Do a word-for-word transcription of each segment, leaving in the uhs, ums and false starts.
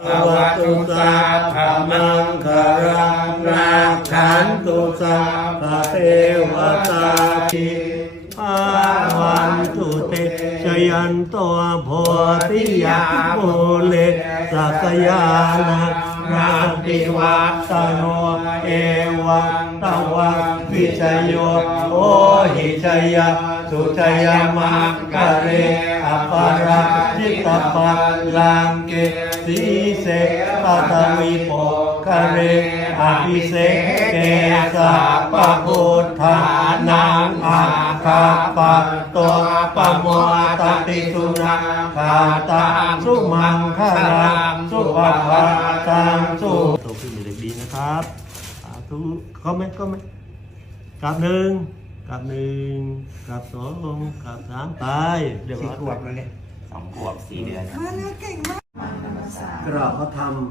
ภวตุสาภามังคารังราขันตุสาภาเทวตาทิอาวันตุเตชยันตัวโพธิยาโมเลสักยานะนาติวัตตโนเอวังตวังวิชโยโอหิชยาสุชยมังกะเรอปาราจิตตปัลลังเกสีเสปัตวิโปกะเรอภิเสเกสัพพพุทธานังอาคาปะโตปะโมตติสุนาคาตังสุมังคารังสุภะภาตังสุโตขึ้นเป็นเด็กดีนะครับสาธุเข้าไหมเข้าไหมกลับหนึ่งกลับหนึ่งกลับสองกลับสามไปเดี๋ยวขวบแล้วเนี่ยสองขวบสี่เดือนมาเลยเก่งมากกราบพระธรรม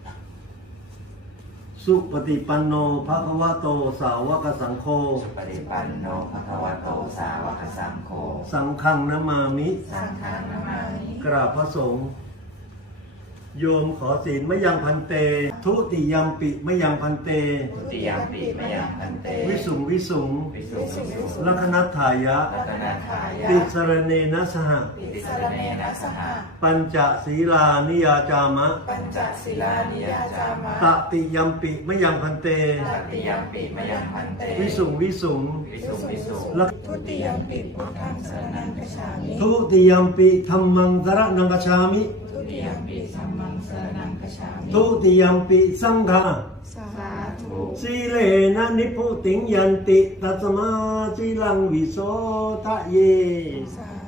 สุปฏิปันโนภะคะวะโตสาวกสังโฆสุปฏิปันโนภะคะวะโตสาวกสังโฆสังฆังนะมามิสังฆังนะมามิกราบพระสงฆ์โยมขอศีลมะยังพันเตทุติยัมปิมะยังพันเตทุติยัมปิมะยังพันเตวิสุงวิสุงวิสุงวิสุงลัคนัฏฐายะลัคนัฏฐายะติสรเนนะสหติสรเนนะสหปัญจศีลานิยาจามะปัญจศีลานิยาจามะตติยัมปิมะยังพันเตตติยัมปิมะยังพันเตวิสุงวิสุงวิสุงวิสุงทุติยัมปิพุทธังสรณังคัจฉามิทุติยัมปิธัมมังสรณังคัจฉามิทุติยัมปิธัมมังสรณังคัจฉามิทุติยัมปิสังฆังสาธุสีเลนะนิพุติงยันติตัสมาสีลังวิโสทะเยสา